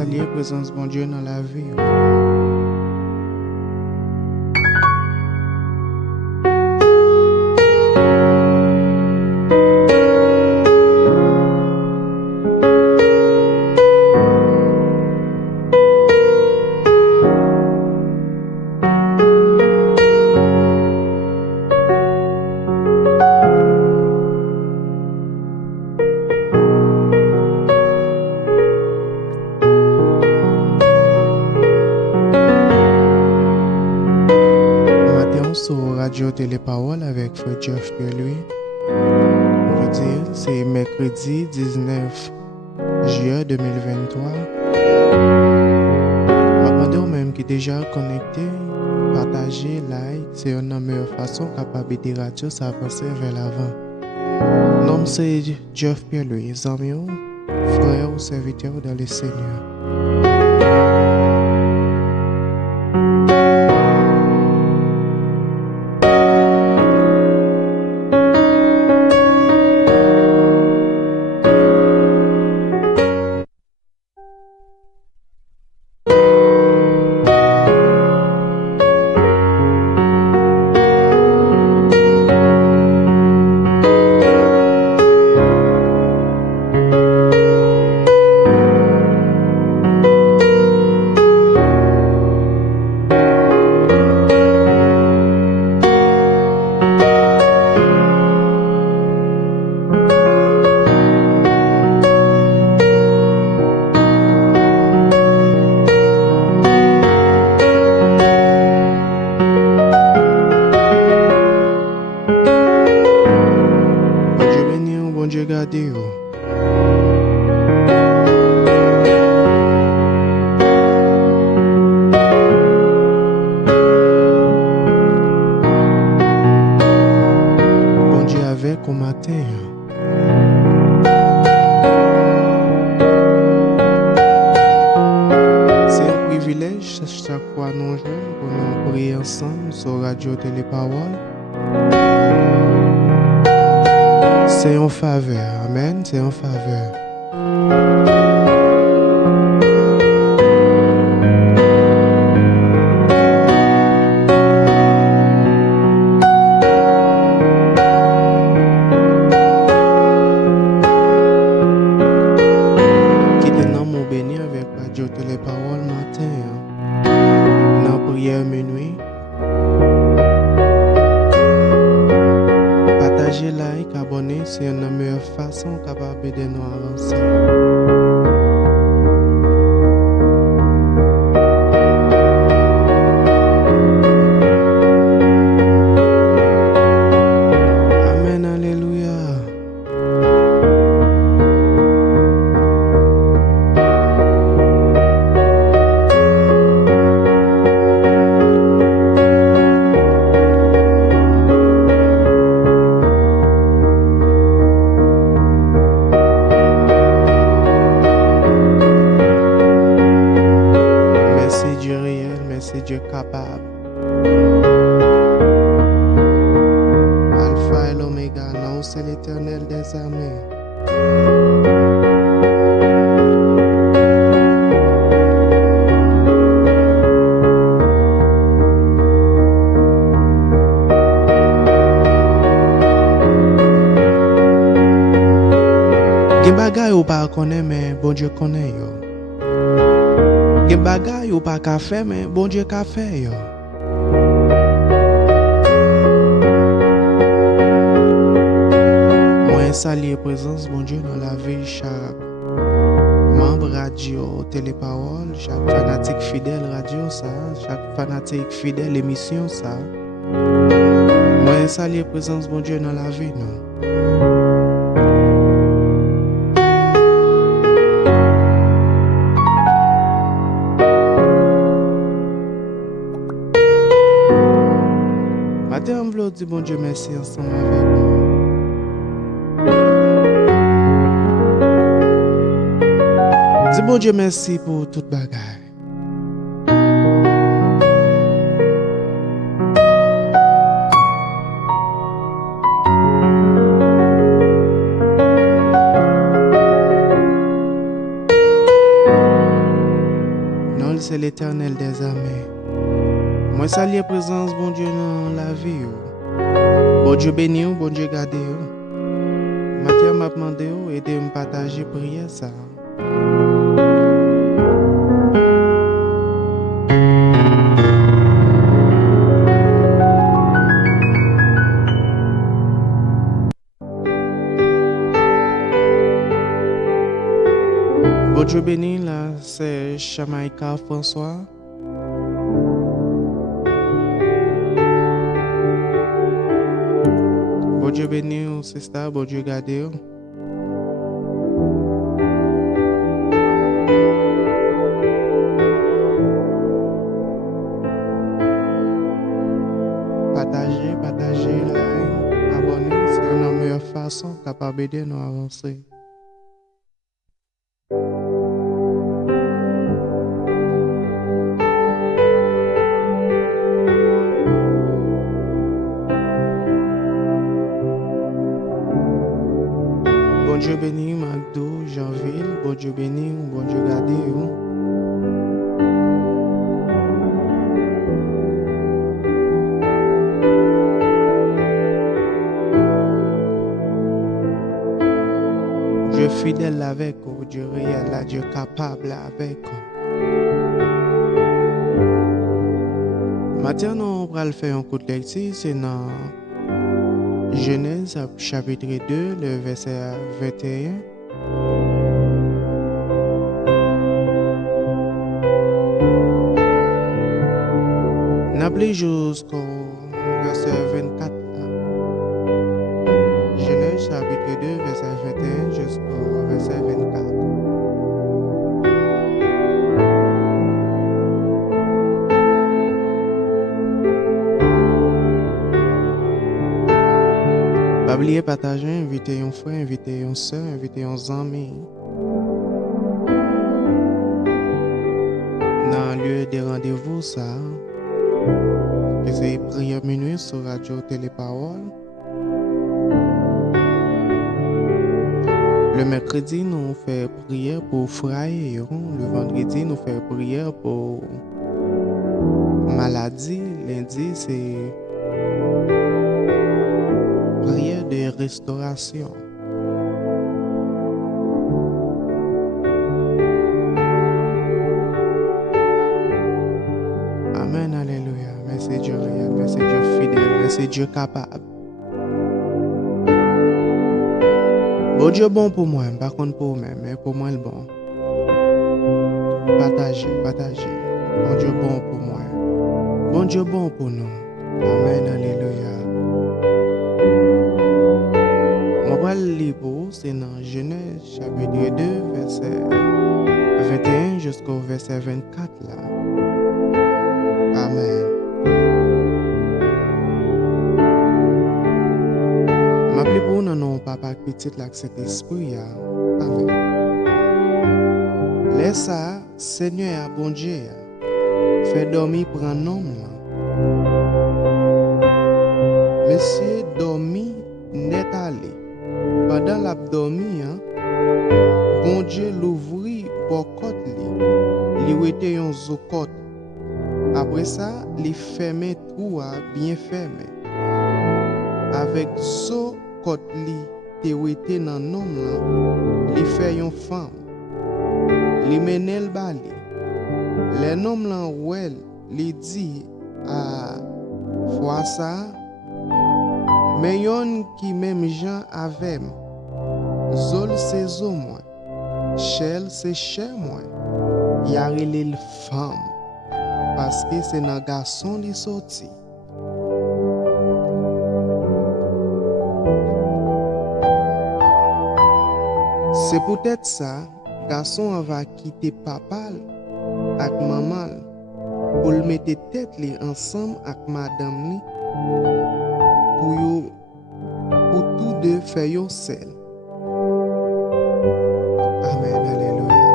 saluer la présence bon Dieu dans la vie. Sur Radio Téléparole avec Frère Jeff Pierre-Louis. On veut dire, c'est mercredi 19 juillet 2023. Demandez aux mêmes qui sont déjà connectés, partager, like, c'est une meilleure façon capable de radio ça avancer vers l'avant. Nom c'est Jeff Pierre-Louis, amis, frère ou serviteur dans le Seigneur. Au matin. C'est un privilège chaque fois nous joindre pour nous prier ensemble sur Radio Téléparole. C'est en faveur, amen, c'est en faveur. C'est une meilleure façon capable de nous avancer. Amen, alléluia. C'est Dieu capable. Alpha et l'Oméga, non, c'est l'Éternel des armées. Gen bagay ou pas connaît, mais bon Dieu connaît yo. Gen bagay ou pas ka fait mais bon Dieu ka fait yo. Moi saluer présence bon Dieu dans la vie chaque membre radio Téléparole, chaque fanatique fidèle radio ça, chaque fanatique fidèle émission ça. Moi saluer présence bon Dieu dans la vie non. On veut dire bon Dieu merci ensemble avec nous. Dis bon Dieu merci pour toute bagaille. c'est l'Éternel des armées. Moi salue la présence bon Dieu dans la vie. Bon Dieu béni, bon Dieu garde. Mathieu m'a demandé et me partager prière ça. Bon Dieu béni, là, c'est Chamaïka François. Bon Dieu béni, c'est ça, bon Dieu garde. Partagez, like, abonnez, c'est une meilleure façon capable d'aider nous à avancer. Bon Dieu béni, Magdou, Jeanville, bon Dieu béni, bon Dieu gardé. Dieu fidèle avec vous, Dieu réel, Dieu capable avec vous. Maintenant, on va faire un coup de lecture, c'est dans Genèse chapitre 2, le verset 21. N'appelez jusqu'au verset 24. Genèse chapitre 2, verset 21 jusqu'au verset 24. Pas oublier partager, inviter un frère, inviter une soeur, inviter un ami. Dans le lieu des rendez-vous, ça, c'est prière minuit sur Radio Téléparole. Le mercredi, nous faisons prière pour frères. Le vendredi, nous faisons prière pour maladie. Lundi, c'est prière de restauration. Amen, alléluia. Merci Dieu réel, merci Dieu fidèle, merci Dieu capable. Bon Dieu bon pour moi, par contre pour moi, mais pour moi le bon. Partagez. Bon Dieu bon pour moi. Bon Dieu bon pour nous. Amen, alléluia. Mon bras libre, c'est dans Genèse chapitre 2, verset 21 jusqu'au verset 24 là. Amen. M'appelez pour nous non papa petit là que cet esprit. Amen. Laisse ça, Seigneur bon Dieu, fait dormir pour un homme. Monsieur dormi net allé. Pendant l'abdomen, bon Dieu l'ouvrit pour côté li était un zokot. Après ça, il fermait trou bien fermé. Avec zo côté li était dans nom là, il fait une femme. Il menait le balai. Les noms là ouel, li dit à fois ça mais yon qui même gens avec zol c'est zo moi shell c'est cher moi y a relé le femme parce que c'est un garçon li sorti. C'est peut-être ça garçon va quitter papa avec maman pour le mettre tête li ensemble avec madame li pour tous deux faire yo seul. Amen, alléluia.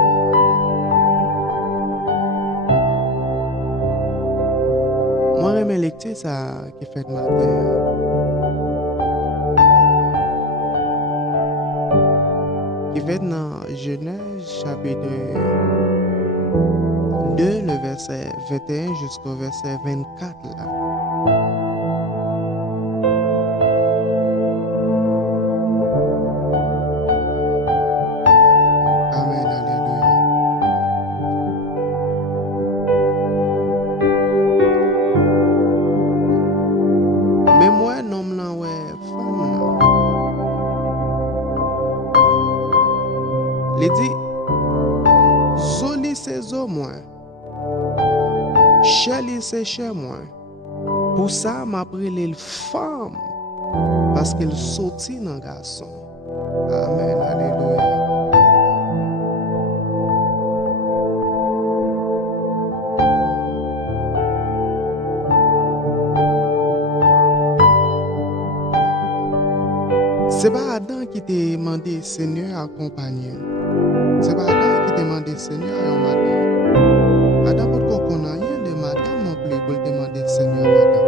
Moi j'aime lecture ça qui fait matin. Qui fait dans Genèse chapitre 2 le le verset 21 jusqu'au verset 24 là. Amen, alléluia. Mais moi, non, là, ouais, femme là. Il dit, Zoli c'est zo moi, Shelly c'est chez moi. Pour ça, m'a pris les femmes, parce qu'elle sortit dans garçon. Amen, alléluia. C'est pas Adam qui t'a demandé Seigneur accompagner. C'est pas Adam qui t'a demandé Seigneur et madame. Adam pas de qu'on a rien de madame non plus pour te demander Seigneur madame.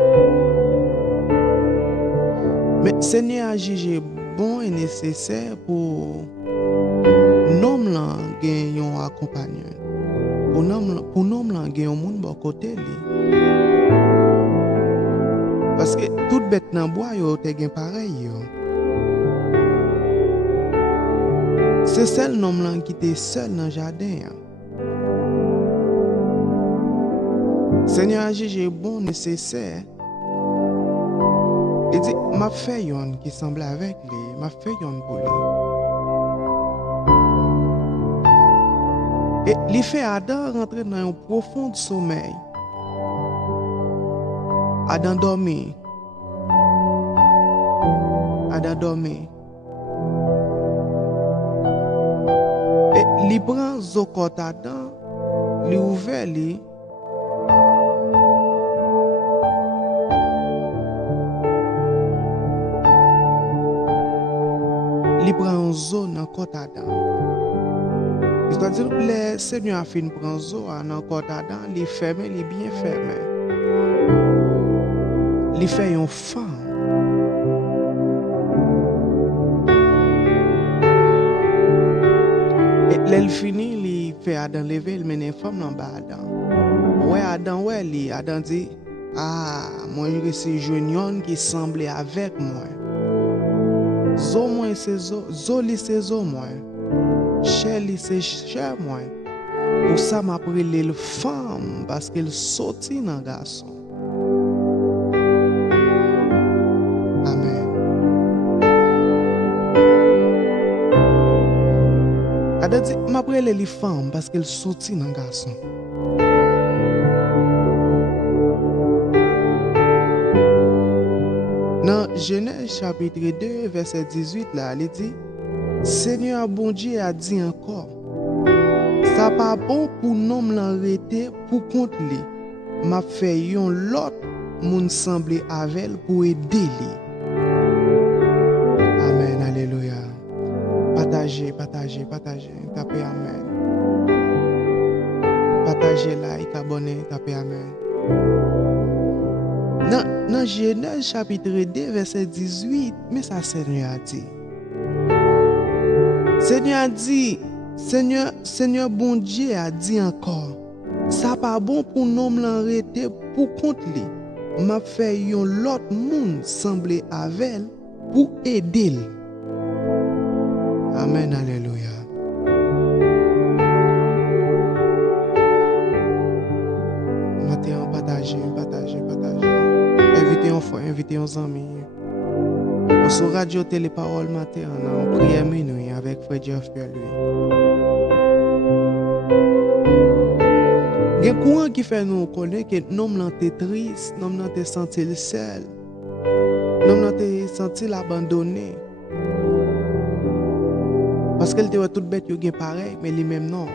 Mais Seigneur a jugé bon et nécessaire pour nous là gagner un accompagnant. Pour nous là gagner un monde bon côté li. Parce que toute bête dans bois yo te gen pareil yo. C'est seul homme là qui était seul dans le jardin. Seigneur a jugé bon nécessaire. Il dit, m'a fait yon qui semble avec lui, m'a fait yon pour lui. Et il fait Adam rentrer dans un profond sommeil. Adam dormi. Adam dormi. Et il prend zokot Adam, il ouvert lui. Il prend un zo dans côte Adam. C'est-à-dire que le Seigneur a fait prendre zo dans côte Adam, il ferme, il bien fermé. Il fait une femme. Et l'elle finit, il fait Adam lever, il mène une femme dans bas Adam. Ouais Adam, ouais lui, Adam dit, ah, moi je suis jeune qui semblait avec moi. Zo moi c'est zo, zoli c'est zo moi. Shelly c'est cher moi. Pour ça m'a pris les femmes parce qu'elle sortit dans garçon. Amen. Adam dit m'a pris les femmes parce qu'elle sortit dans garçon. Dans Genèse chapitre 2, verset 18, là, il dit, Seigneur bon Dieu a dit encore, ça pas bon pour nous l'arrêter pour compte lui. M'a fait yon l'autre moun semblé avec pour aider lui. Amen, alléluia. Partagez, tapez amen. Partagez like, abonnez, tapez amen. Dans Genèse chapitre 2, verset 18, mais ça Seigneur a dit. Seigneur a dit, Seigneur bon Dieu a dit encore, ça pas bon pour nous l'arrêter pour compte lui. M'a fait yon l'autre monde sembler avec pour aider. Amen, alléluia. Maintenant, partagez. Invitez aux amis. Sur Radio Téléparole matin, en prière minuit avec Frère Jeff lui. Il y a un courant qui fait nous connaître que nous sommes tristes, nous sommes sentis seuls, nous sommes sentis abandonnés. Parce qu'elle était toute bête, il est pareil, mais lui-même non.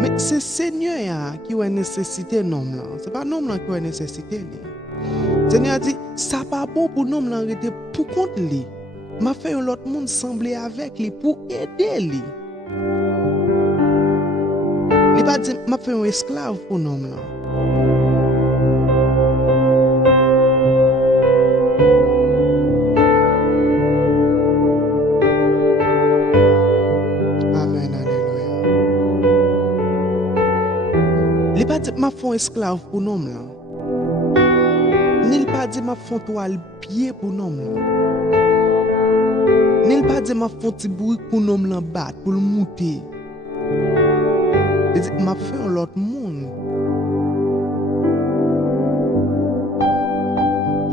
Mais c'est Seigneur qui a nécessité de nous. Ce n'est pas nous qui a nécessité. Seigneur a dit, ça pas bon pour nous l'arrêter pour compte lui. M'a fait l'autre monde sembler avec lui pour aider lui. Il pas dit m'a fait un esclave pour nous là. Amen, alléluia. Il pas dit m'a font esclave pour nom là. Ni pas dit m'a font toile pied pour nom là. Ni pas dit m'a font petit bruit pour nom là battre pour le monter. Il dit m'a fait un l'autre monde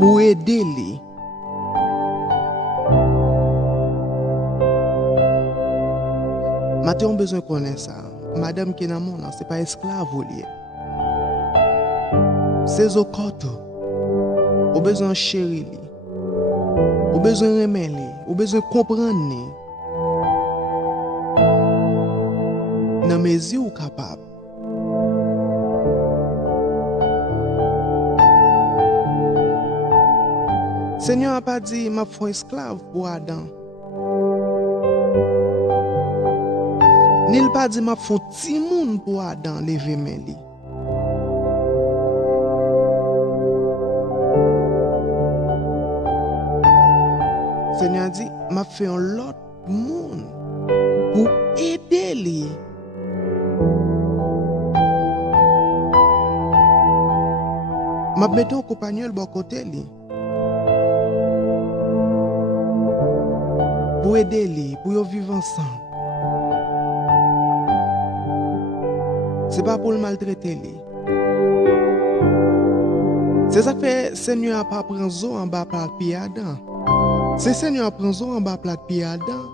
pour aider lui. Maintenant on besoin connaître ça. Madame qui est dans le monde, ce n'est pas esclave ou lié. C'est au côté. Au besoin chérir, au besoin aimer, au besoin comprendre. Dans mes yeux, ou capable. Seigneur n'a pas dit m'a fait esclave pour Adam. Ni il pas dit m'a fait petit monde pour Adam lever mes li. Seigneur dit m'a fait un l'autre monde pour aider lui. M'a mettre un compagnon bon côté lui. Pour aider lui, pour vivre ensemble. C'est pas pour le maltraiter lui. C'est ça que fait Seigneur a pas prendre zo en bas plat pied Adam. C'est Seigneur a prendre zo en bas plat pied Adam.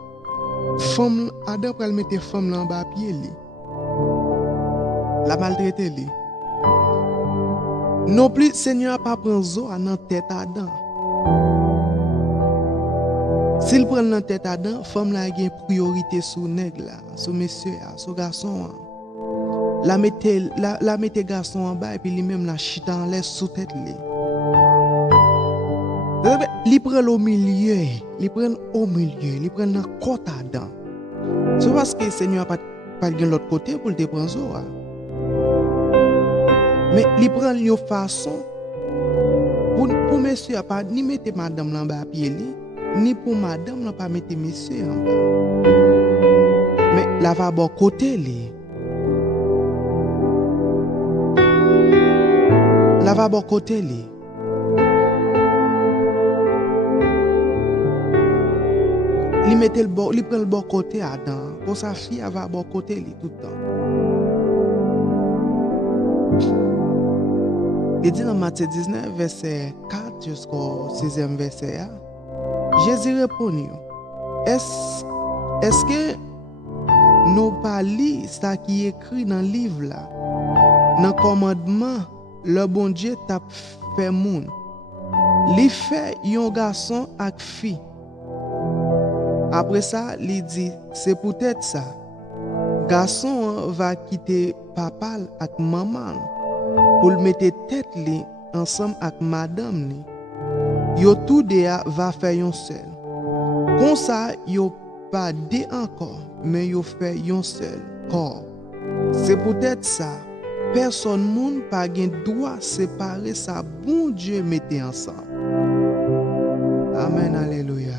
Femme Adam pour mettre femme là en bas pied lui. La maltraiter lui. Non plus Seigneur a pas prendre zo en tête Adam. S'il prend dans tête Adam, femme là a une priorité sur nègre là, sur monsieur, sur garçon. La mette garçon en bas et puis lui-même la chita en l'air sous tête lui. Il prend au milieu, il prend dans côté Adam. C'est parce que le Seigneur n'a pas de l'autre côté pour te prendre ça. Mais il prend une façon pour monsieur pas ni mettre madame en bas pied ni pour madame n'a pas mettre monsieur en bas. Mais la va bon côté lui. La va bon côté lui. Il mettait le bon, il prend le bon côté Adam. Pour sa fille elle va bon côté lui tout le temps. Il dit dans Matthieu 19 verset 4 jusqu'au 6e verset. Jésus répondit, est-ce que nous pas lire ça qui est écrit dans le livre là? Dans le commandement, le bon Dieu t'a fait monde. Il fait un garçon avec fille. Après ça, il dit, c'est peut-être ça. Garçon va quitter papa avec maman pour le mettre tête li ensemble avec madame li. Yo tout deux va faire un seul. Comme ça, yo pas deux encore, mais yo fait un seul corps. C'est peut-être ça. Personne monde pas gen droit séparer ça bon Dieu mettait ensemble. Amen, alléluia.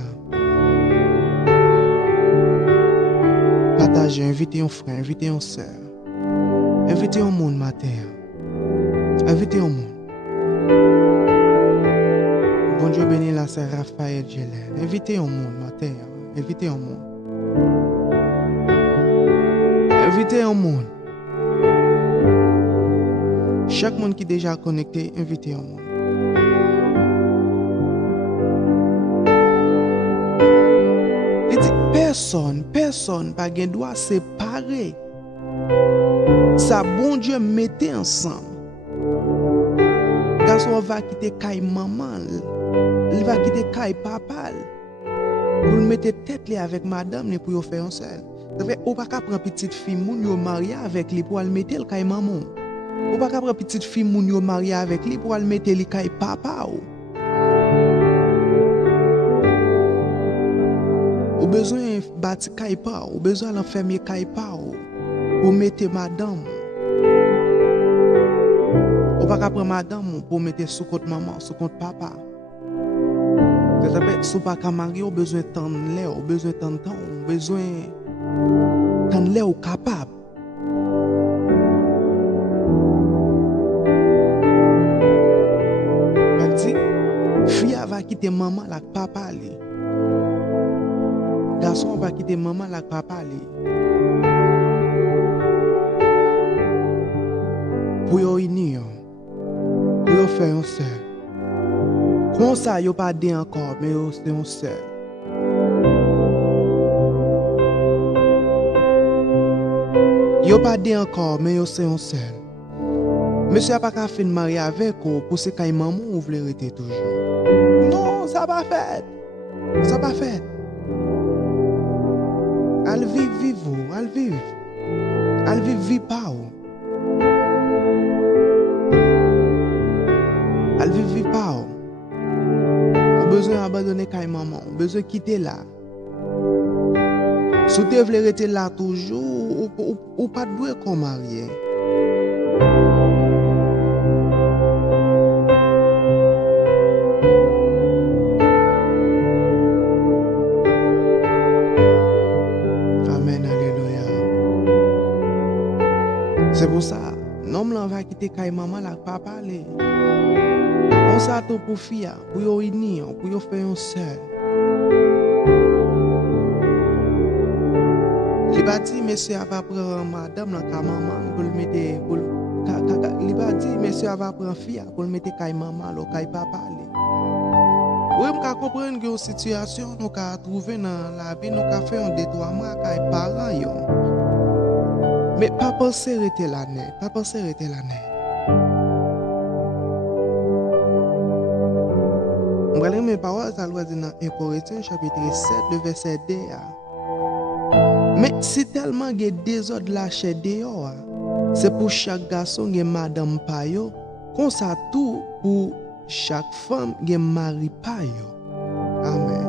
Partagez, invitez un frère, invitez une soeur. Invitez un monde matin. Invitez un monde. Bon Dieu bénit la sœur Raphaël Gélène. Invitez un monde matin. Invitez un monde. Invitez un monde. Chaque monde qui est déjà connecté, invitez un monde. Il dit personne pas gen droit séparer. Ça bon Dieu mettait ensemble. Garçon va quitter caille maman, il va quitter caille papa. Pour le mettre tête li avec madame pour yo faire un seul. Ça fait ou pas ka prendre petite fille moun yo marié avec lui pour le mettre le caille maman. Ou pas ka prendre petite fille moun yo marié avec lui pour le mettre le caille papa. Ou besoin bâtir caille pa, ou besoin l'enfermer caille pa pour mettre madame. Ou pas prendre madame pour mettre sous compte maman, sous compte papa. Si vous pas marier, vous besoin de temps, vous besoin de temps, vous besoin de temps capable. quitter maman là papa li. Garçon pas quitter maman là papa li. Pour yo unir, pour yo faire un seul. Comme ça yo pas dit encore mais yo c'est un seul. Yo pas dit encore mais yo c'est un seul. Monsieur a pas qu'à faire marier avec vous pour ce que maman ou voulez rester toujours. Non, ça pas fait. Ça pas fait. Elle vive vous, elle vive. Elle vive pas ou. Elle vive pas ou. On besoin d'abandonner quand maman, on besoin de quitter là. Si vous voulez rester là toujours, ou pas de qu'on marier. Amen, alléluia. C'est pour ça, l'homme là va quitter quand maman là pas parler. On s'attend pour fille, pour yo unir, pour yo faire un seul. Il va dire monsieur va prendre madame là ka maman pour le mettre pour il va dire monsieur va prendre fille pour le mettre kay maman là kay papa là. Oui, m'ka comprendre que situation nous ka trouver dans la vie nous ka faire un détournement kay parents yo. Mais pas penser rester là net, pas penser rester là net. On va lire mes paroles ça doit dire dans 1 Corinthiens chapitre 7 le verset 2. Mais si tellement il y a des autres lâchés dehors, c'est pour chaque garçon qui madame payo, comme ça tout pour chaque femme qui mari payo. Amen.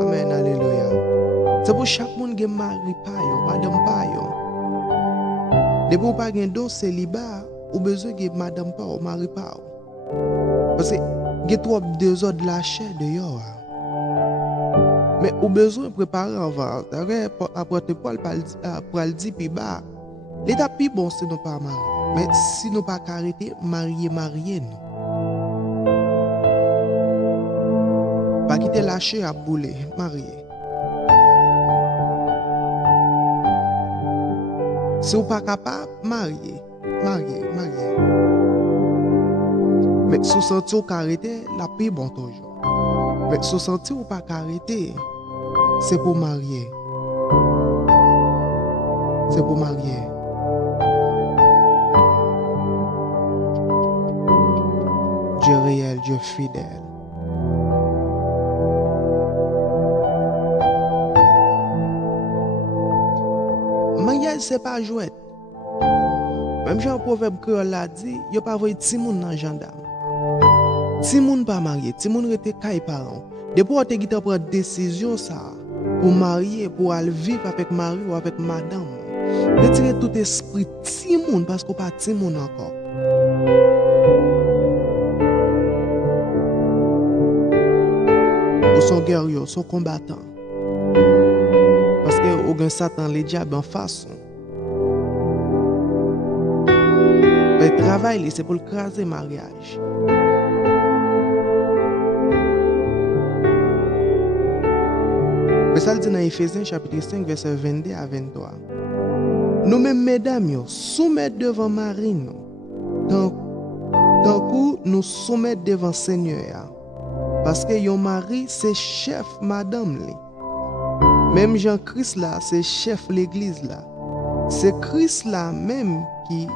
Amen, alléluia. C'est pour chaque monde qui mari payo, madame payo. De pour pas gen don célibat, ou besoin que madame payo, mari payo. Parce que il y a trop des autres lâchés dehors. Mais au besoin de préparer avant, apôtre Paul pour le dire plus bas, l'état plus bon si nous pas mariés. Mais si nous pas arrêter, marier nous. Pas quitter lâcher à bouler, marier. Si vous pas capable, marier. Mais si vous sentez vous arrêter, la plus bon toujours. Mais si vous sentez vous pas arrêter, c'est pour marier. C'est pour marier. Dieu réel, Dieu fidèle. Mariage, c'est pas jouet. Même Jean proverbe créole l'a dit, il n'y a pas de petit monde dans gendarme. Petit monde pas marié, petit monde rete kay parents. Depuis on te prend décision ça pour marier, pour aller vivre avec mari ou avec madame. Retirer tout esprit petit monde parce qu'on pas petit monde encore. Ou sont guerriers, sont combattants. Parce que au Satan les diables en face. Le travail c'est pour craser mariage. Mais ça le dit dans Ephésiens chapitre 5 verset 22 à 23. Nous-mêmes mesdames soumettre devant Marie nous. Tant que nous soumettre devant Seigneur. Parce que yon mari c'est chef madame li. Même Jean-Christ là c'est chef l'église là. C'est Christ là même qui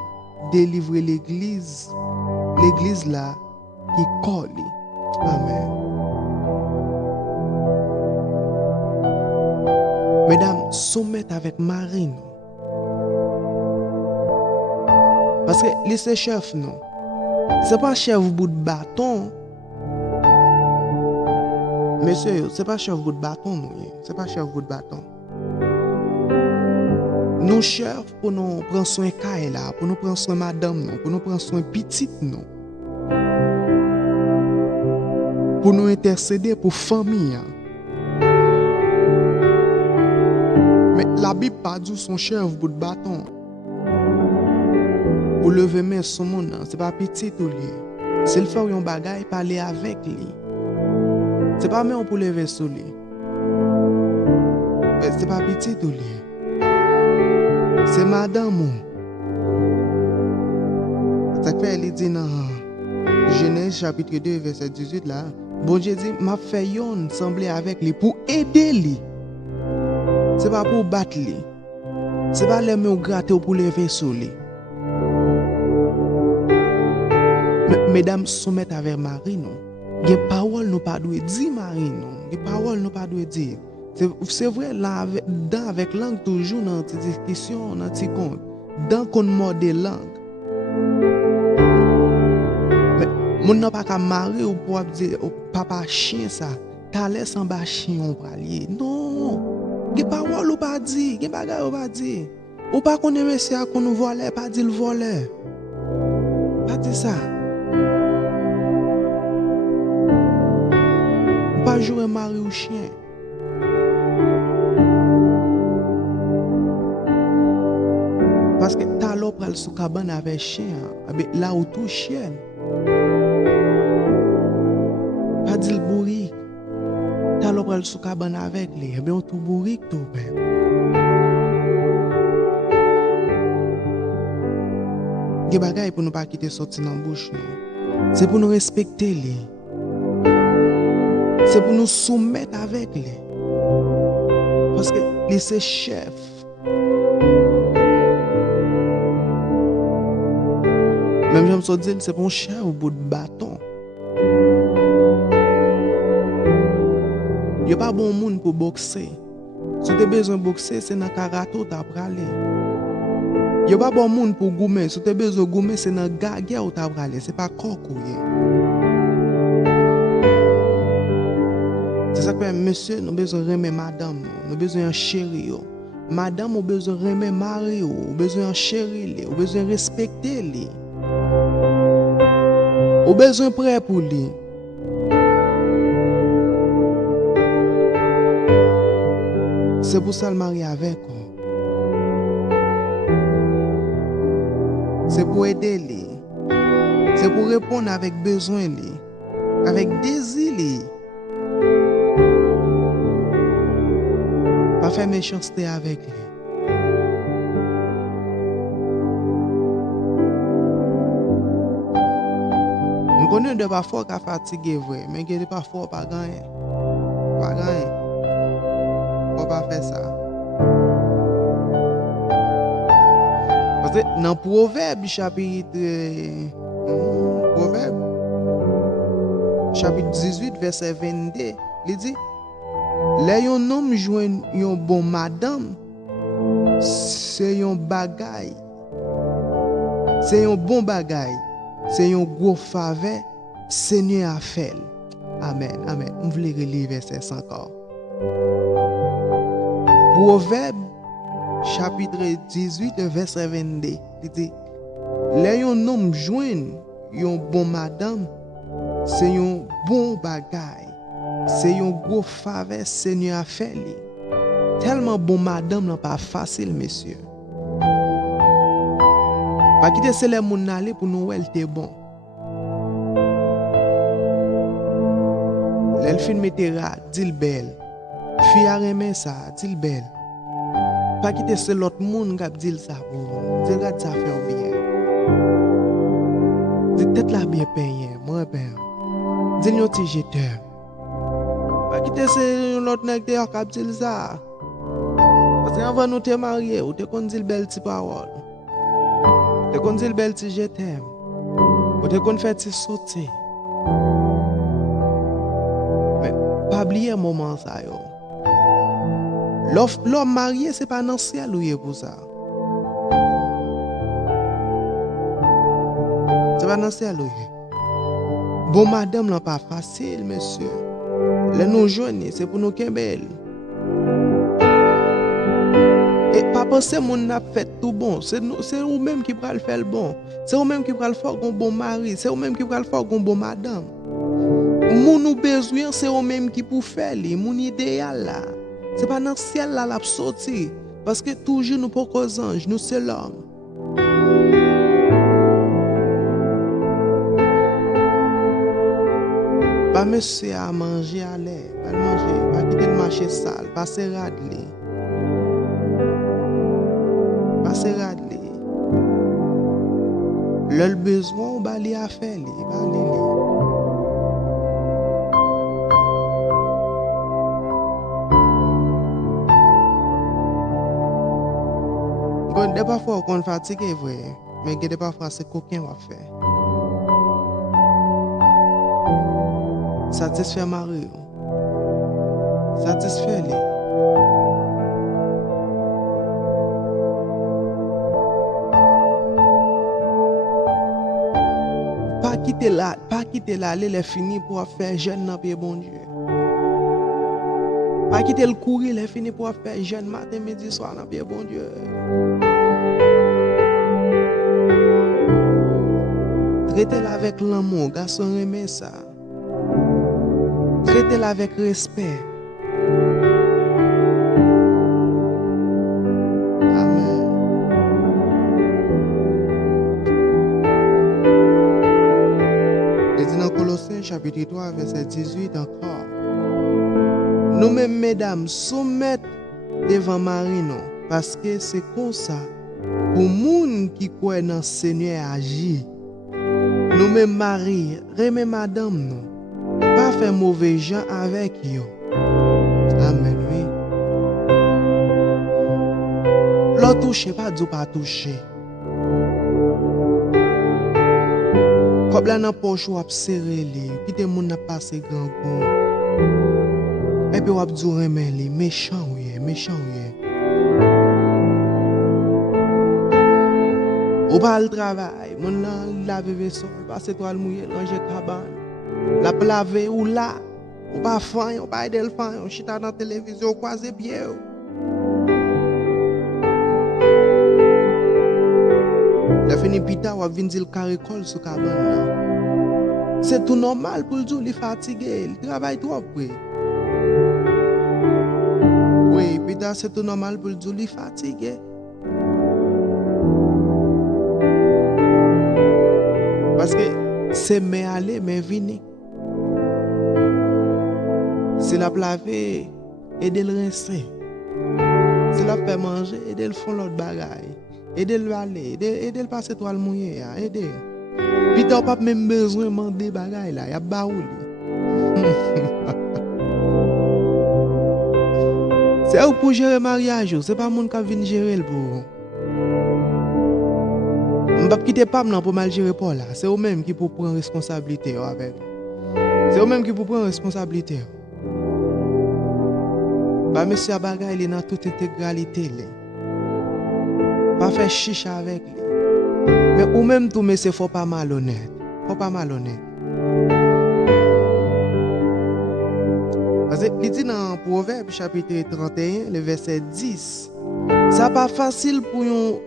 délivre l'église là qui colle. Amen. Mesdames, soumettez avec Marie. Parce que les chefs, non. C'est pas chef bout de bâton. Monsieur, c'est pas chef bout de bâton, non. C'est pas chef bout de bâton. Nous chefs pour nous prendre soin de là, pour nous prendre soin de madame, non, pour nous prendre soin de petite, non. Pour nous intercéder pour famille. Mais la Bible pas dit son chef bout de bâton. Pour lever main sur mon nom, c'est pas petit tout lié. C'est le faire un bagage parler avec lui. C'est pas même pour lever sous lui. C'est pas petit tout lui. C'est madame. Ça fait elle dit dans Genèse chapitre 2 verset 18 là. Bon Dieu dit m'a fait yon sembler avec lui pour aider lui. C'est pas pour battre lui. C'est pas les mains gratter pour lever sous lui. Mesdames soumettent avec Marie non. Les paroles nous pas doit dire Marie non. Les paroles nous pas doit dire. C'est vrai là avec langue toujours dans cette discussion dans petit compte. Dans qu'on mode langue. Mais mon n'a pas qu'à marier ou pour dire papa chien ça. T'as laissé en bas chien on pralier. Non. Les paroles ou pas dire, les bagages ou pas dire. Ou pas qu'on aime ça qu'on nous volait, pas dire le voleur. Pas dire ça. Pas jouer mari ou chien. Parce que t'as l'eau pral sous cabane avec chien, là où tout chien. Pas dit le bourrique. T'as l'eau pral sous cabane avec lui, on tout bourrique tout même. Des bagailles pour nous pas quitter sortir dans la bouche nous. C'est pour nous respecter lui. C'est pour nous soumettre avec lui. Parce que lui c'est chef. Même j'aime ça dire c'est pour un chef au bout de bâton. Il n'y a pas bon monde pour boxer. Si tu as besoin de boxer, c'est dans le karaté que tu as pralé. Il n'y a pas bon monde pour goumer. Si tu as besoin de goumer, c'est dans le gaguerre que tu as pralé. Ce n'est pas coco. C'est ça que monsieur, nous avons besoin de remettre madame. Nous avons besoin de chérir. Madame, nous avons besoin de remettre mari. Nous avons besoin de chérir. Nous avons besoin de respecter. Nous avons besoin de prêt pour lui. C'est pour ça le marier avec vous. C'est pour aider lui. C'est pour répondre avec besoin lui. Avec désir lui. Pas faire méchanceté avec lui. On connaît de parfois qu'à fatigué vrai, mais qu'il est parfois pas gagné. Pas gagné. Faut pas faire ça. Parce que dans Proverbe chapitre 18 verset 22, il dit les yon homme joine yon bon madame, c'est yon bagay. C'est yon bon bagay. C'est yon gros faveur, Seigneur a fait. Amen. Amen. On voulait relire verset 5 encore. Proverbe chapitre 18 verset 22. Il dit les yon homme joine yon bon madame, c'est yon bon bagay. C'est un gros faveur Seigneur a fait. Tellement bon madame n'est pas facile, monsieur. Pas quitter c'est les moun aller pour nous elle t'es bon. Elle fin mettra dit belle. Fille a aimé ça, dit belle. Pas quitter c'est l'autre monde qui dit ça pour. Dit regarde ça faire bien. Dit tête là bien payé, moi père. Dis nous ti je t'aime. Pas quitter c'est l'autre nèg qui a dit ça. Parce que avant nous te marier, ou te kon dit belle ti parole. Te kon dit belle ti je t'aime. Ou te kon fait ti sauter. Mais pas oublier moment ça yo. L'homme marié c'est pas dans ciel ou pour ça. C'est pas dans ciel ou. Bon madame là pas facile monsieur. Les nous jeunes, c'est pour nous qu'un bel. Et pas penser mon n'a fait tout bon. C'est vous même qui va le faire le bon. C'est vous même qui va le faire un bon mari. C'est vous même qui va le faire un bon madame. Mon nous besoin, c'est vous même qui pour faire li. Mon idéal là. C'est pas dans le ciel là la sortir. Parce que toujours nous pas qu'aux anges, nous c'est l'homme. Pas monsieur à manger. manger à l'air, pas manger, pas quitter le marché sale, pas se radler. Pas se radler. Le besoin, on va aller à faire, on va aller. Des parfois on est fatigué, vrai, mais des parfois c'est qu'aucun va faire. Satisfaire Marie, satisfaire lui. Pas quitter là, les fini pour faire jeune dans pied bon Dieu. Pas quitter le courir, les fini pour faire jeune matin, midi, soir dans pied bon Dieu. Traitez-la avec l'amour, garçon aimé ça. Traitez-la avec respect. Amen. Et dans Colossiens chapitre 3, verset 18 encore. Nous-mêmes, mesdames, soumettons devant Marie, non, parce que c'est comme ça. Pour les gens qui croient dans le Seigneur agir. Nous-mêmes, Marie, remets madame, non. Pas faire mauvais gens avec eux. Amen, oui. L'autre touche, pas du pas toucher. Comme là, dans poche, ou serrer les, puis des gens n'a passé grand goût. Et puis, ou dit remets les, méchant, oui, méchant, oui. Ou pas le travail, mon nan lave vaisselle, passe toile mouillée, ranger cabane. La laver ou là, ou pas faim, ou pas aider le faim, on chita dans la télévision, croiser pied. La fini pita ou vinn di le caricole sous cabane. C'est tout normal pour le dire, il est fatigué, il travaille trop après. Oui, pita c'est tout normal pour le dire, il est fatigué. Parce que c'est mais aller, mais venir. Si la laver, aider le rincer. Si la fait manger, aider le fond l'autre bagaille. Aider le aller, aider le passer toile mouillée, aider. Puis t'as pas même besoin de demander bagaille là, y a baouli. C'est où pour gérer mariage, c'est pas monde qui vient gérer le pour. Je ne vais pas quitter pas pour mal gérer Paul là. C'est eux-mêmes qui pour prendre responsabilité avec. C'est eux-mêmes qui pour prendre responsabilité. Bah monsieur Abagay il est dans toute intégralité là. Pas faire chicha avec lui. Mais ou même tout mais c'est faut pas malhonnête. Faut pas malhonnête. Parce que il dit dans Proverbe chapitre 31 le verset 10. Ça pas facile pour yon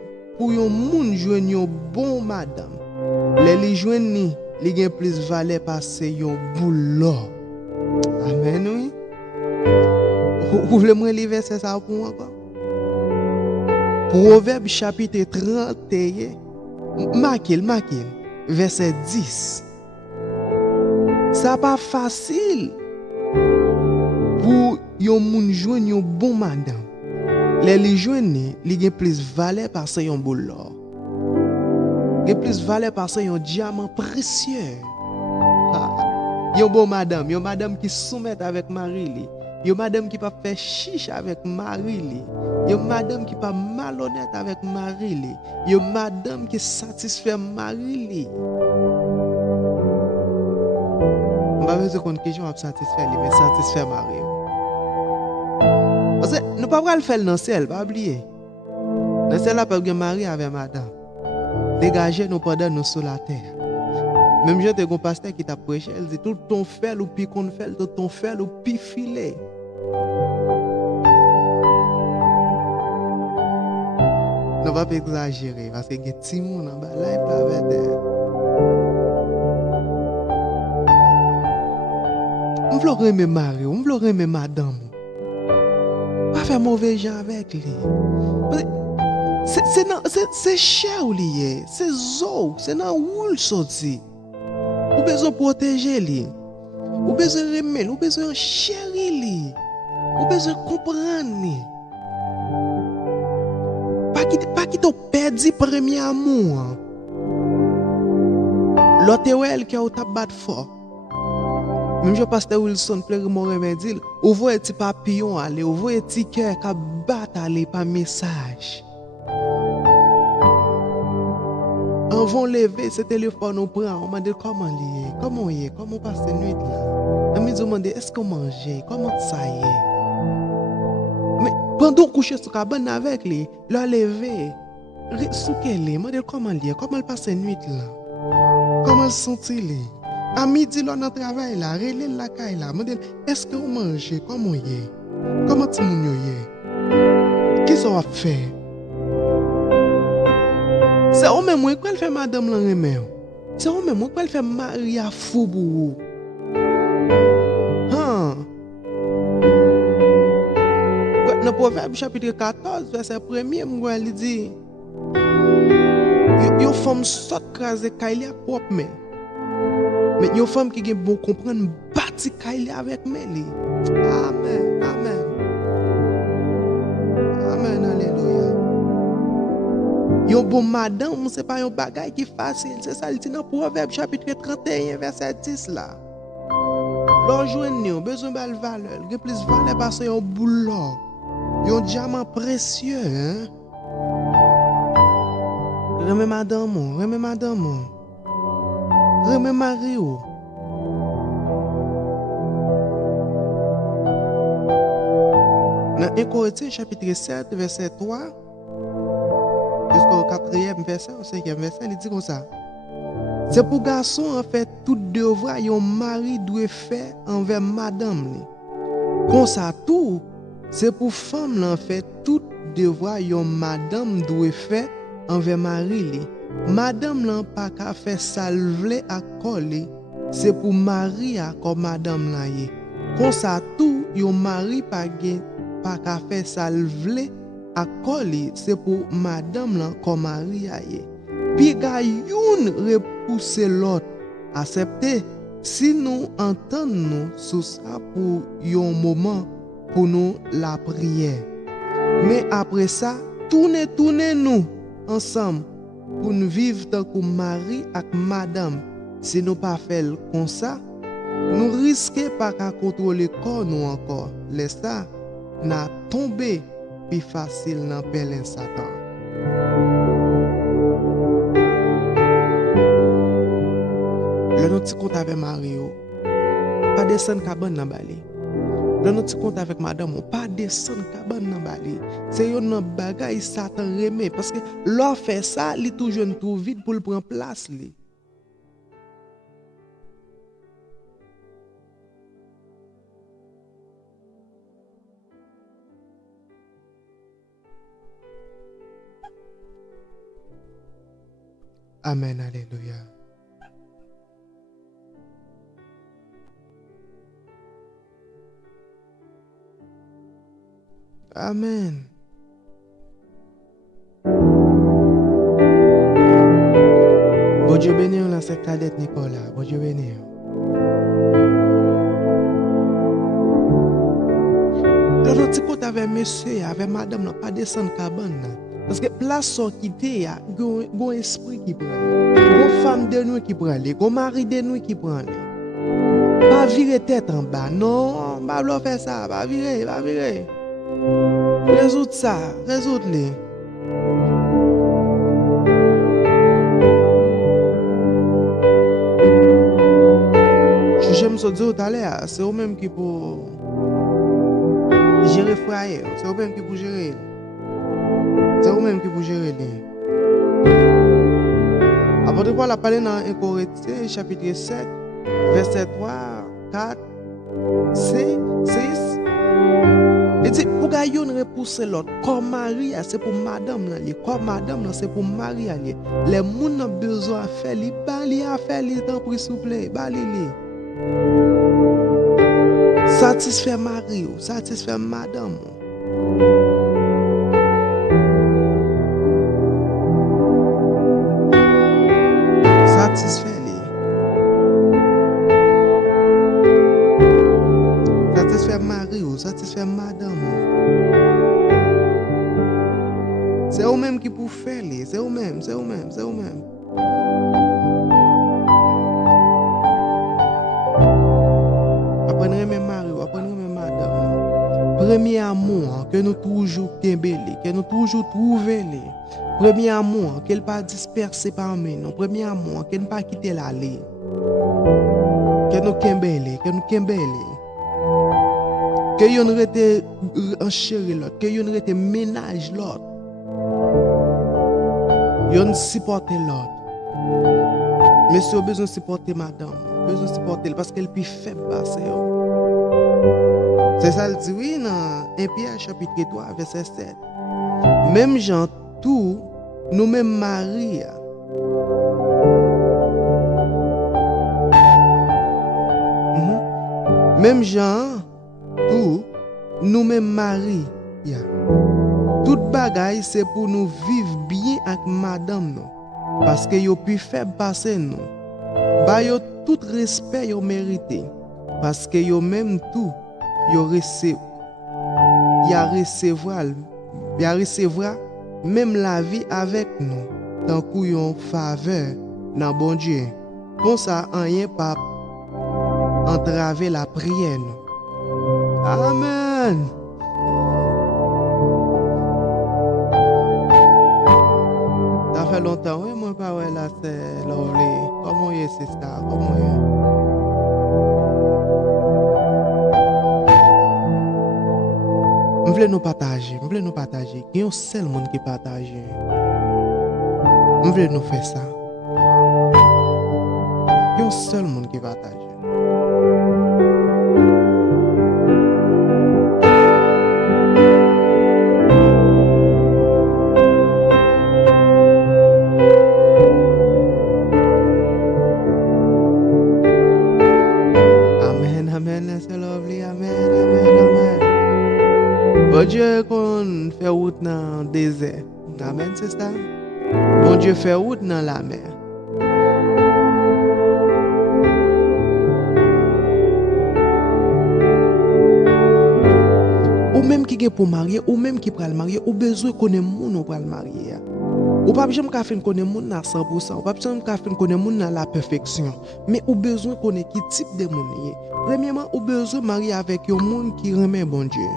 moun jwenn yon bon madame. Les li jwenn ni, li gen plus valeur parce yon boulot. Amen oui. Vous voulez me lire verset ça pour moi quoi? Proverbe chapitre 31 Makil verset 10. Ça pas facile pour yon moun jwenn yon bon madame. Les li jwenn ni, li gen plus valeur parce yon boulot. Gen plus valeur parce yon diamant précieux. Yon bon madame, yon madame qui soumet avec Marie li. Yon madame qui pas faire chiche avec Marie li. Yon madame qui pas malhonnête avec Marie li. Yon madame qui satisfait Marie li. On va besoin qu'on question à satisfaire li, mais satisfaire Marie. Parce que nous ne pouvons pas le faire dans le ciel, pas oublier. Dans le ciel, nous pouvons marier avec madame. Dégager nous pendant nous sur la terre. Même j'ai un pasteur qui t'a prêché, il dit tout ton fer ou pi qu'on fait, tout ton fer ou pi filet. Ne va pas exagérer parce que il y a des gens en bas là, ils peuvent être. On veut aimer Marie, on veut aimer madame. Pas faire mauvais gens avec lui. C'est cher ou lié, c'est zo, c'est dans où le sorti. Ou besoin protéger lui. Ou besoin remettre, ou besoin chérir, ou besoin comprendre. Pas qui t'ont perdu premier amour. L'autre ouais qui a t'a battre fort. Même je pasteur Wilson pleure mon remède. Ou voyez petit papillon aller, ou voyez petit cœur qui bat aller par message. On va lever ce téléphone au prend, on m'a dit comment lié, comment passer la nuit là. On m'a demandé est-ce qu'on mangeait, comment ça y est. Mais pendant coucher sur cabane avec lui, l'a levé, sous quel est, m'a dit comment lié, comment passer la nuit là. Comment se sentit-il? À midi là dans travail là, relé la caille là, m'a dit est-ce qu'on mangeait, comment y est. Comment tu moun yo y est. Qu'est-ce qu'on va faire? C'est au même moment qu'elle fait madame la remè. C'est au même moment qu'elle fait Maria Foubou. Dans Proverbe chapitre 14 verset 1er, moi il dit yo femme saute craser kaili a propre mais yo femme qui gen bon comprendre bâti kaili avec meli. Amen. Amen. Amen. Alléluia. Yon bon madame, c'est pas un bagay qui facile, c'est ça, il dit dans Proverbe chapitre 31 verset 10 là. L'enjouen yon besoin de valeur, il plus valeur parce que yon boulot, yon diamant précieux, hein. Remè madame, remè mari ou. Dans 1 Corinthiens chapitre 7 verset 3 jusqu'au 4e verset, au 5e verset, il dit comme ça. C'est pour garçon en fait tout devoir yon mari doit faire envers madame. Comme ça tout, c'est pour femme en fait tout devoir yon madame doit faire envers mari. Madame n'a pas qu'à faire salver à coller, c'est pour mari à comme madame là yé. Comme ça tout, yon mari pas qu'à faire salver à coller, c'est pour madame là comme mari à yé. Puis ga yon repousser l'autre, accepter. Si nous entendons sur ça pour un moment pour nous la prière. Mais après ça, tournez nous ensemble pour nous vivre tant que mari et madame. Si nous pas faire comme ça, nous risquons pas qu'à contrôler corps nous encore. Laisse ça, n'a tombé plus facile dans Pélin Satan. Le notre compte avec Mario, pas descendre cabane dans Bali. Le notre compte avec madame, pas descendre cabane dans Bali. C'est un bagay Satan remet parce que l'on fait ça, il toujours tout vide pour le prendre place li. Amen, alléluia. Amen. Bon Dieu béni, là, c'est Cadette Nicolas. Bon Dieu béni. Là, notre petit côté avec monsieur, avec madame, n'a pas descendre cabane. Parce que place sont quittée, il y a un esprit qui prend. Une femme de nuit qui prend. Un mari de nuit qui prend. Pas virer tête en bas. Non, pas faire ça. Pas virer. Résoudre ça, résoudre-les. J'aime ce dire tout à l'heure, c'est eux même qui pour gérer frère, c'est eux même qui pour gérer. C'est eux même qui pour gérer. Apôtre Paul a parlé dans 1 Corinthiens chapitre 7, verset 3, 4, 5, 6. Il dit, pour gagner repousser l'autre, comme mari, c'est pour madame, comme madame, c'est pour mari. Les gens ont besoin de faire, ils ont faire, ils ont pris s'il vous plaît, satisfaire mari, satisfaire madame. Satisfaire. faire madame. C'est eux-mêmes qui pour faire les, c'est eux-mêmes. Apprenez mes maris, apprenez mes madame. Premier amour que nous toujours kembele, que nous toujours trouver les. Premier amour qu'elle pas dispersé parmi nous. Premier amour qu'elle pas quitter l'aller. Que nous kembele. Que yon rete enchéri l'autre, que yon rete ménage l'autre. Yon supporter l'autre. Monsieur a besoin de supporter madame, besoin de supporter parce qu'elle plus faible passer. C'est ça le dit oui dans 1 Pierre chapitre 3 verset 7. Même gens tout nous-mêmes Marie. Même gens tout nous-mêmes Marie. Tout bagaille c'est pour nous vivre bien avec madame non. Parce que yo plus faible passer nous. Ba yo tout respect yo mérité. Parce que yo même tout yo recevoir même la vie avec nous. Tant qu'on yon faveur dans bon Dieu. Comme ça rien pas entraver la prière nous. Amen. Ça fait longtemps, oui, moi pas ouais là c'est lovely. Comment est c'est ça? Comment est? M'vle nous partager. Il y a un seul monde qui partage. M'vle nous faire ça. Il y a un seul monde qui partage. Bon Dieu qu'on fait route dans le désert. Amen, c'est ça. Bon Dieu fait route dans la mer. Ou même qui est pour marier, ou même qui pour le marier, ou besoin connaître moun pour le marier. Ou pas besoin de connaître moun à 100%, ou pas besoin de connaître moun à la perfection, mais ou besoin connaître qui type de moun. Premièrement, ou besoin de marier avec un monde qui remet bon Dieu.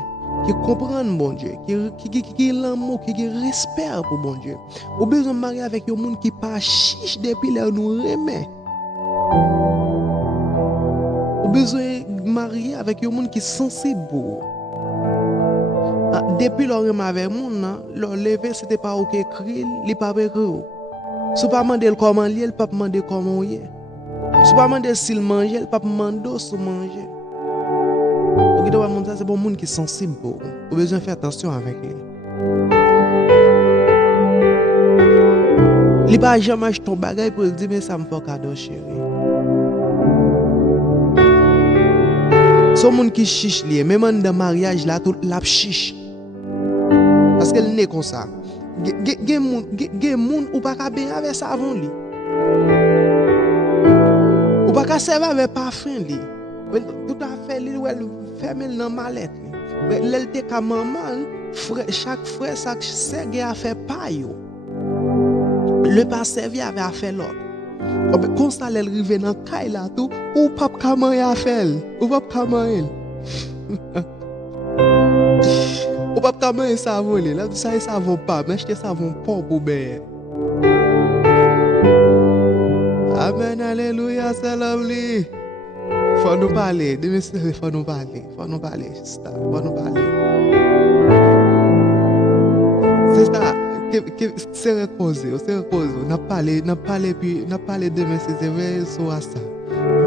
Qui comprend bon Dieu, qui l'amour, qui respect pour bon Dieu. Ou besoin de marier avec un monde qui pas chiche depuis là nous remet. Ou besoin de marier avec un monde qui sensible. Depuis le remet avec monde, le lever c'était pas OK écrit, il pas écrit. Si pas demander comment il pas demander comment il. Si pas demander s'il mange, il pas demander s'il manger. C'est bon monde qui est sensible. Vous avez besoin de faire attention avec lui. Il va jamais acheter ton bagage pour dire mais ça me fait cadeau chérie. Ce monde qui chiche lui, même dans le mariage là tout la chiche. Parce qu'elle n'est comme ça. Gen monde ou pas bien avec savon lui. Ou pas servir avec parfum lui. Tout à fait lui fermer dans mallette. Elle te ka maman, chaque frère chaque sœur a fait paille. Le pas servi avait à faire l'autre. Quand ça elle rive dans caille là tout, ou pas comment il a fait. Ou pas comment il. Ou pas comment il savon là, ça il savon pas, mais acheter savon pas pour ben. Amen, alléluia, c'est lovely. Faut nous parler, faut nous parler, sister, faut nous parler. C'est ça, c'est reposé, on a parlé demain, c'est vrai, sur ça.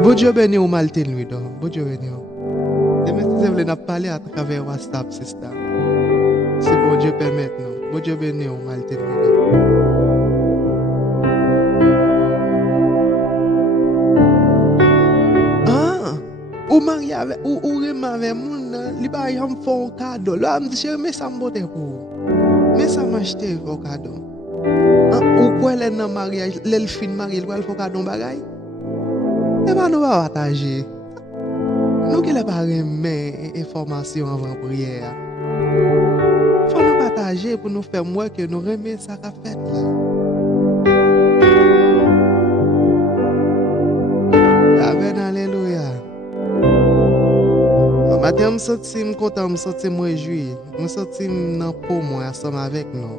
Bon Dieu béni ou malte nuit, bon Dieu béni. Demain, c'est vrai, on a parlé à travers WhatsApp, sister. Si bon Dieu permet, non, bon Dieu béni ou malte nuit. Ou marié avec ou remet avec moun li ba yam font un cadeau là me dit chérie mais ça m'bote pour mais ça m'acheter un cadeau ou quoi elle dans mariage l'elle fin marié elle fait cadeau bagay et pas nous va partager Nous qui n'avons pas remis information avant prière. Il faut nous partager pour nous faire moi que nous remet ça qu'a fait là. Amen, alléluia. Matin, je me sens content, je me sens réjoui. Je me sens dans pour moi ensemble avec nous.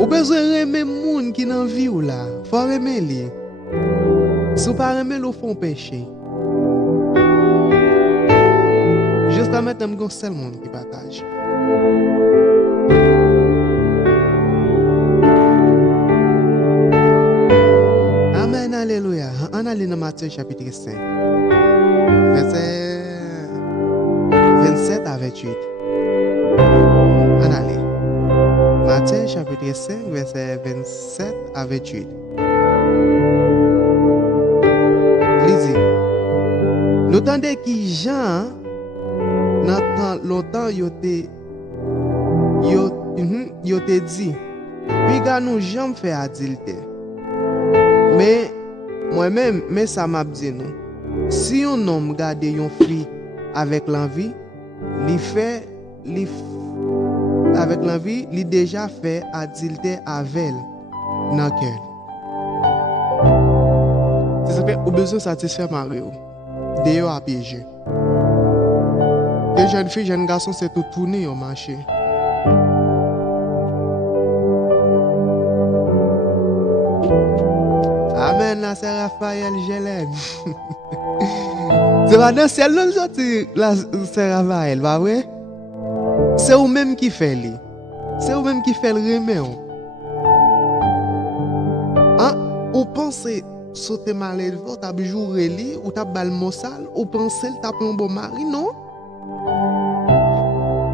Ou besoin de remettre les gens qui dans la vie là. Il faut remettre les. Si vous ne pas remettre, vous font péché. Jusqu'à maintenant, il y a un seul monde qui partage. Amen, alléluia. On a dans Matthieu chapitre 5, verset 27 à 28. On a Matthieu chapitre 5, verset 27 à 28. Lisez. Nous tendez qui Jean, dans longtemps, yo te dit, puis gars nous jamais fait adultère. Mais moi-même, ça m'a dit nous. Si un homme garde une fille avec l'envie, avec l'envie, il déjà fait adultère avec elle dans le cœur. C'est ça fait au besoin de satisfaire Marie. D'ailleurs à piéger. Les jeunes filles, jeunes garçons, c'est tout tourner au marché. Amen, là, c'est Raphaël, je l'aime. C'est pas dans celle là, c'est Raphaël, pas vrai? C'est vous-même qui fait lui. C'est vous-même qui fait le remède. Hein? Ou pensez, sauter mal élevé, ou t'as joué li, ou t'as bal mossal, ou pensez, t'as un bon mari, non?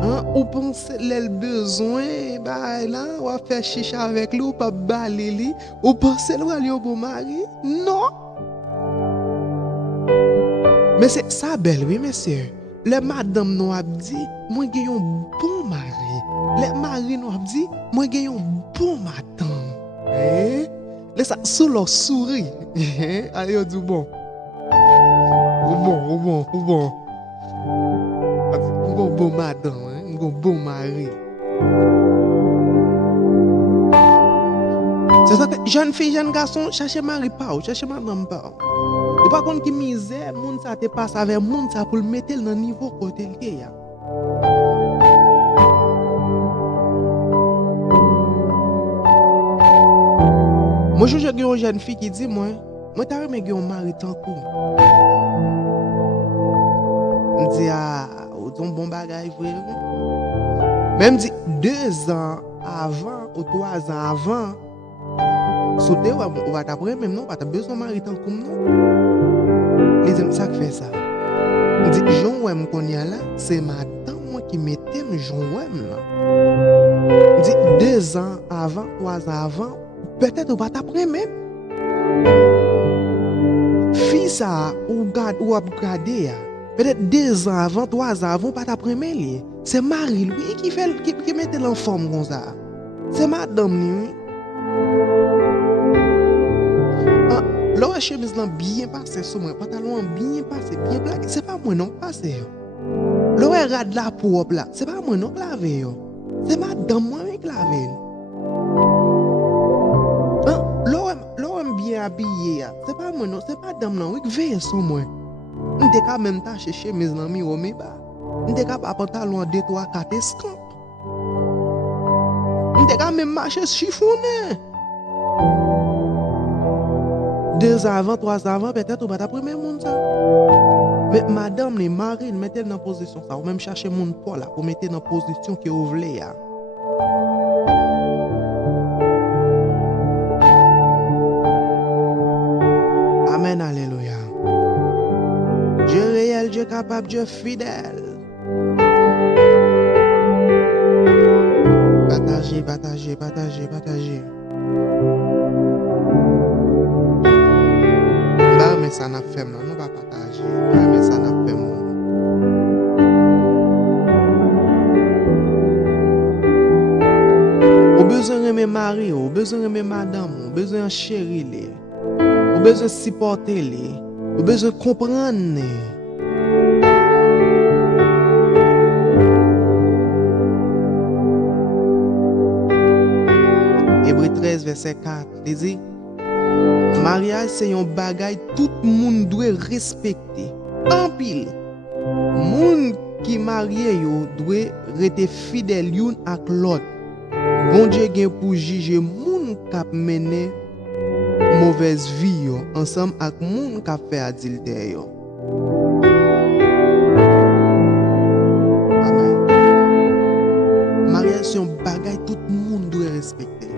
Hein? Ou pensez, l'el besoin, bah là, ou à faire chicha avec lui, ou pas baler li, ou pensez, ou aller au bon mari, non? Mais c'est ça, belle, oui, monsieur. Les madame nous a dit, moi j'ai un bon mari. Les maris nous a dit, moi j'ai un bon madame. Les ça sous leur souris. Allez, on dit bon. Bon. Un bon madame, un bon mari. C'est ça que jeune fille, jeune garçon, cherchez mari pas, cherchez madame pas. Ou pas contre qui misère, moun ça te passe avec moun ça pour le mettre dans niveau côté le ya. Moi je j'ai une jeune fille qui dit moi t'as remis un mari tant coup. On dit ou ton bon bagage vrai. Même dit 2 ans avant ou 3 ans avant sauter on va t'apprendre même non pas t'as besoin de mari tant comme non. Les hommes ça fait ça. On dit Jean Wem qu'on y a là, c'est madame moi qui mettait Jean Wem là. On dit 2 ans avant, 3 ans avant, peut-être on va t'apprendre même. Fille ça ou garde ou regarder peut-être 2 ans avant, 3 ans avant pas t'apprendre même. C'est Marie lui qui mettait l'enfant comme ça. C'est madame lui. La chemise là bien passé sur moi, pantalon bien passé, bien plaqué, c'est pas moi non passé. Le rad la propre là, c'est pas moi non lavé yo. C'est madame moi qui lavé. L'homme bien habillé, c'est pas moi non, c'est pas madame non qui veille sur moi. On te ka même ta chemise là mi o mi ba. On te ka pas pantalon 2 3 4 escamp. On te ka même marcher chiffonné. 2 ans avant, 3 ans avant, peut-être ou pas ta première monde ça. Mais madame les maris mettez dans position ça ou même chercher monde pour là pour mettre dans position que vous voulez ya. Amen, alléluia. Dieu réel, Dieu capable, Dieu fidèle. Partagez. Mais ça n'a fait non, nous va partager. Mais ça n'a fait moi. Au besoin de mes maris, au besoin de mes madame, au besoin de chérir les, au besoin de supporter les, Nous avons besoin de comprendre. Hébreux 13, verset 4, il dit, mariage c'est un bagage tout le monde doit respecter. En pile, monde qui marié yo doit rester fidèle yon ak l'autre. Bon Dieu gen pour juger monde qui mené mauvaise vie yo ensemble ak monde qui fait adultère yo. Amen. Mariage c'est un bagage tout le monde doit respecter.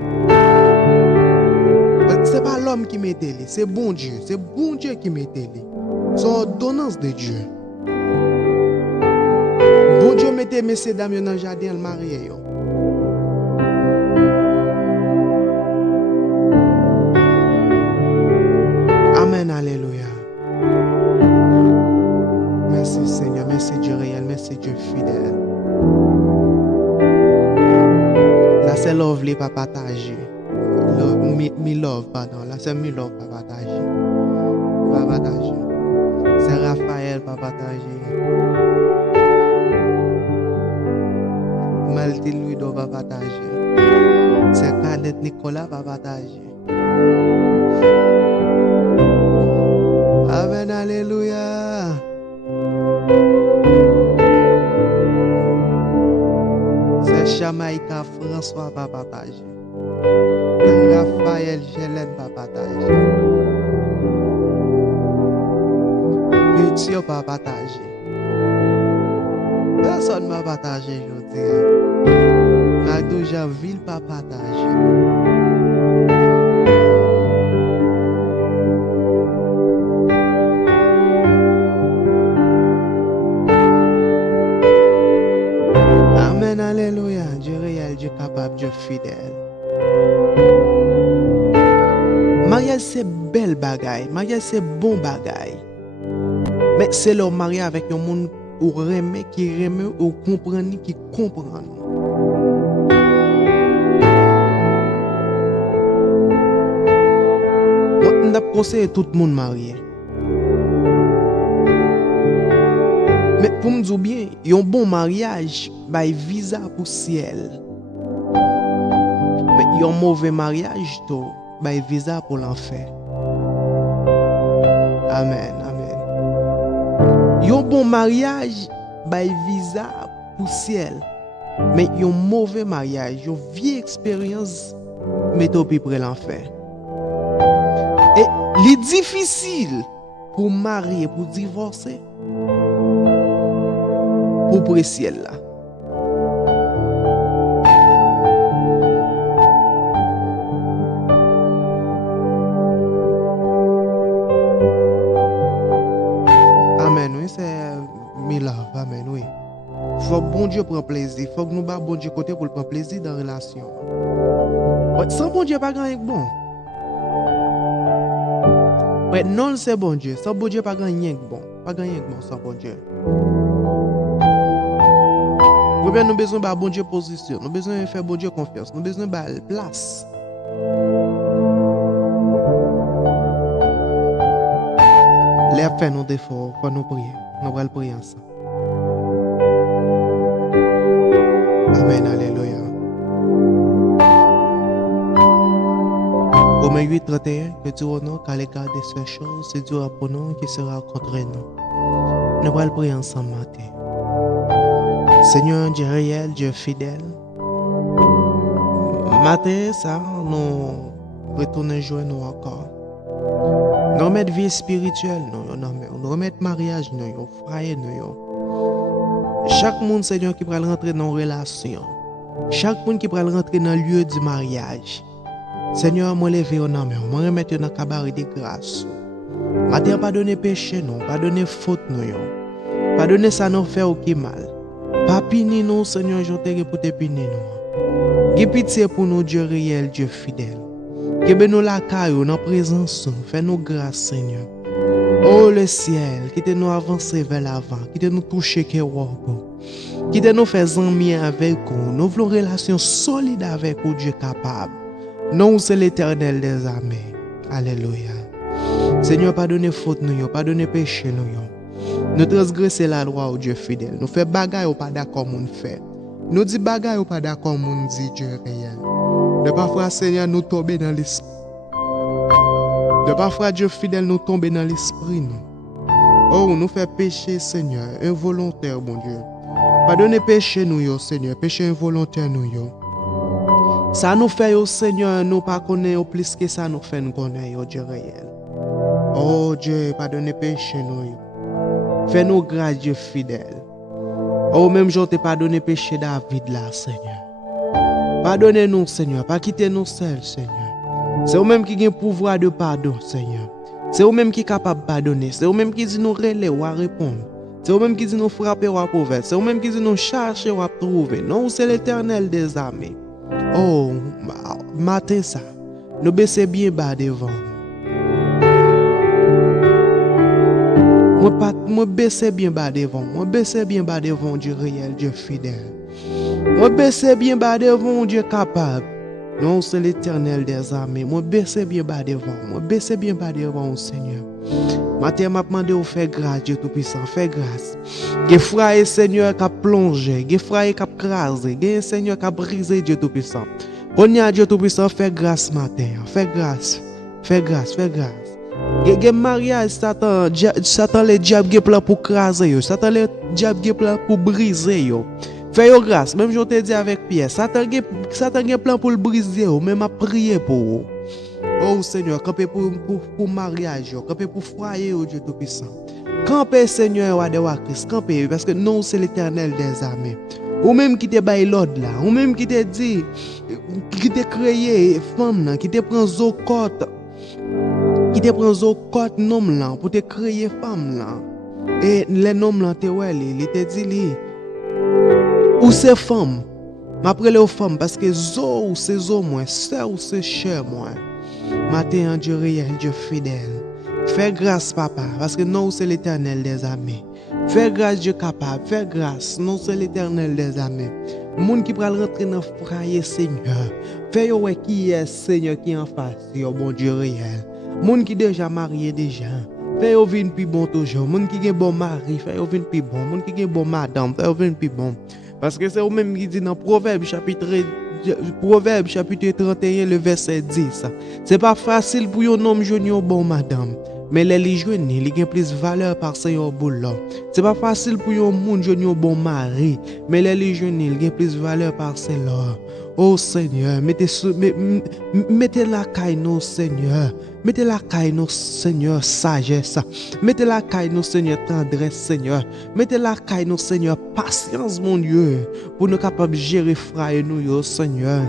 C'est pas l'homme qui mette les, c'est bon Dieu qui mette les. C'est ordonnance de Dieu. Bon Dieu mette messieurs dames dans le jardin le marié yo. Amen, alléluia. Merci Seigneur, merci Dieu réel, merci Dieu fidèle. Là c'est lovely pas partager. Me love, pardon. Là, c'est me love, pas partager. Pas partager. C'est Raphaël, pas partager. Malte Louido, pas partager. C'est Cadette Nicolas, pas partager. Amen, alléluia. C'est Jamaïca François, pas partager. Raphaël Gélène pas partager. Petit pas partager. Personne m'a partagé aujourd'hui. Nagdo Janville pas partager. Amen, alléluia. Dieu réel, Dieu capable, Dieu fidèle. Mariage c'est belle bagaille, mariage c'est bon bagaille. Mais c'est le mariage avec un monde ou remet qui remet ou comprendre qui comprend. On a conseillé tout le monde marié. Mais pour me dire bien, un bon mariage by visa pour ciel. Mais un mauvais mariage tout by visa pour l'enfer. Amen, amen. Un bon mariage by visa pour ciel. Mais un mauvais mariage, une vieille expérience met au plus près l'enfer. Et les difficile pour marier, pour divorcer, pour le ciel là. Amen, oui, c'est Mila, amen, oui. Faut que bon Dieu prenne plaisir, faut que nous bat bon Dieu côté pour prendre plaisir dans la relation. Ouais, sans bon Dieu, pas grand bon. Ouais, non, c'est bon Dieu, sans bon Dieu, pas grand bon. Pas grand bon sans bon Dieu. Nous avons besoin de bon Dieu position, nous avons besoin de faire bon Dieu confiance, nous avons besoin de place. Les faire nos défauts, pour nous prier. Nous allons prier ensemble. Amen, alléluia. Romains 8, 31, que Dieu honore qu'à l'égard de ces choses, c'est Dieu pour nous qui sera contre nous. Nous allons prier ensemble matin. Seigneur, Dieu réel, Dieu fidèle. Matin, ça, nous retournons jouer nous encore. Nous remettons vie spirituelle, nous remettons mariage, nous frères, nous. Chaque monde, Seigneur, qui va rentrer dans une relation. Chaque monde qui va rentrer dans le lieu du mariage. Seigneur, moi lever au nom, moi remettre dans le cabaret de grâce. Matin, pas donner péché, non, pas donner faute, non. Pas donner ça nous fait aucun mal. Pas punir nous, Seigneur, je te pour te punir nous. Give pitié pour nous, Dieu réel, Dieu fidèle. Que nous la caillou, dans présence, fais-nous grâce, Seigneur. Oh le ciel, qui te nous avancer vers l'avant, qui te nous toucher que qui te nous fait amis avec vous. Nous voulons une relation solide avec vous, Dieu capable. Non, c'est l'Éternel des armées. Alléluia. Seigneur, pardonnez faute nous, pardonnez péché nous. Nous transgresser la loi au Dieu fidèle. Nous faisons bagaille ou pas d'accord moun fait. Nous dit bagaille ou pas d'accord moun dit Dieu réel. De parfois, Seigneur, nous tomber dans l'esprit. De parfois, Dieu fidèle, nous tomber dans l'esprit. Oh, nous fait péché, Seigneur, involontaire, bon Dieu. Pardonnez péché nous, Seigneur, péché involontaire nous. Ça nous fait, Seigneur, nous pas connaître plus que ça nous fait nous connaître, Dieu réel. Oh Dieu, pardonnez péché nous. Fais-nous grâce, Dieu fidèle. Oh, même je t'ai pardonné péché David là, Seigneur. Pardonnez-nous, Seigneur, pas quitter nous seuls, Seigneur. C'est vous-même qui avez le pouvoir de pardon, Seigneur. C'est vous-même qui est capable de pardonner. C'est vous-même qui dit nous relayer ou à répondre. C'est vous-même qui dit nous frapper ou à prouver. C'est vous-même qui dit nous chercher ou à trouver. Non, c'est l'Éternel des armées. Oh, matin ça, nous baissons bien bas devant. Moi baissez bien bas devant. Moi baissez bien bas devant Dieu réel, Dieu fidèle. Moi baissez bien bas devant Dieu capable. Non, c'est l'Éternel des armées. Moi baissez bien bas devant. Moi baissez bien bas devant au Seigneur. Matin m'a demandé de faire grâce, Dieu Tout-Puissant, fais grâce. Des frères et Seigneur qui a plongé, des frères qui a crasé, des Seigneur qui a brisé, Dieu Tout-Puissant. On y a Dieu Tout-Puissant, fais grâce matin. Fais grâce. Fais grâce, fais grâce. Gen mariage, Satan le diable gen plan pour craser yo. Satan le diable gen plan pour briser yo. Fais yo grâce, même je te dis avec Pierre, Satan gen plan pour le briser yo, même à prier pour vous. Oh Seigneur, campez pour mariage yo, campez pour foyer yo Dieu Tout-Puissant. Campez Seigneur wa de wa Christ, campez parce que non c'est l'Éternel des armées. Ou même qui te baille l'ordre là, ou même qui te dit qui te créé femme là, qui te prend zocote. Qui te prend zo côté nom là pour te créer femme là et les noms là te ouais il te dit li ou c'est femme m'après les femmes parce que zo ou c'est zo moi sœur ou c'est cher moi matin en Dieu réel Dieu fidèle fais grâce papa parce que non c'est l'Éternel des armées fais grâce Dieu capable fais grâce non c'est l'Éternel des armées moun qui pral rentrer dans foyer Seigneur fais yo qui est Seigneur qui en face yo bon Dieu réel. Moun qui déjà marié déjà, fait yo vin plus bon toujours. Moun qui gen bon mari, fait yo vin plus bon. Moun qui gen bon madame, fait yo vin plus bon. Parce que c'est vous même qui dit dans Proverbe chapitre 31 le verset 10. C'est pas facile pour un homme joindre une bonne madame, mais les joindre, il gen plus valeur par ce yo boulot. C'est pas facile pour un monde joindre un bon mari, mais les joindre, il gen plus valeur par ce là. Oh Seigneur, mettez la caille nous Seigneur. Mettez la caille nous Seigneur sagesse. Mettez la caille nous Seigneur tendresse Seigneur. Mettez la caille nous Seigneur patience mon Dieu. Pour nous capables de gérer frères nous Seigneur.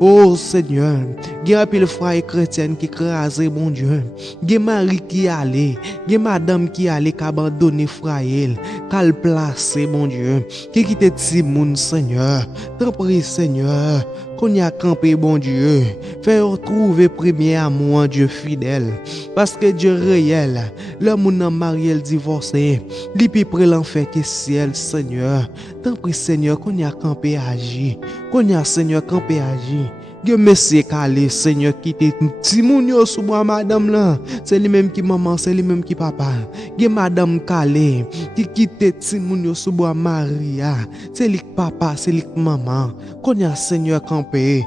Oh Seigneur, il y a pile frères chrétiens qui crasent mon Dieu. Il y a mari qui allait, il y a madame qui allait qui abandonner frère, qui placer mon Dieu. Qui quitte Timoun Seigneur. T'en prie Seigneur. Qu'on y a campé, bon Dieu, fais retrouver premier amour en Dieu fidèle. Parce que Dieu réel, l'homme n'a marié, divorcé, li pi près l'enfer que ciel, Seigneur. Tant pis, Seigneur, qu'on y a campé agi, qu'on y a, Seigneur, campé agi. Dieu merci calé, Seigneur, qui te petit moun yo sous moi, madame là. C'est lui-même qui maman, c'est lui-même qui papa. Dieu madame calé, qui quitte petit moun yo sous moi, Maria. C'est lui papa, c'est lui maman. Qu'on y a, Seigneur, campé.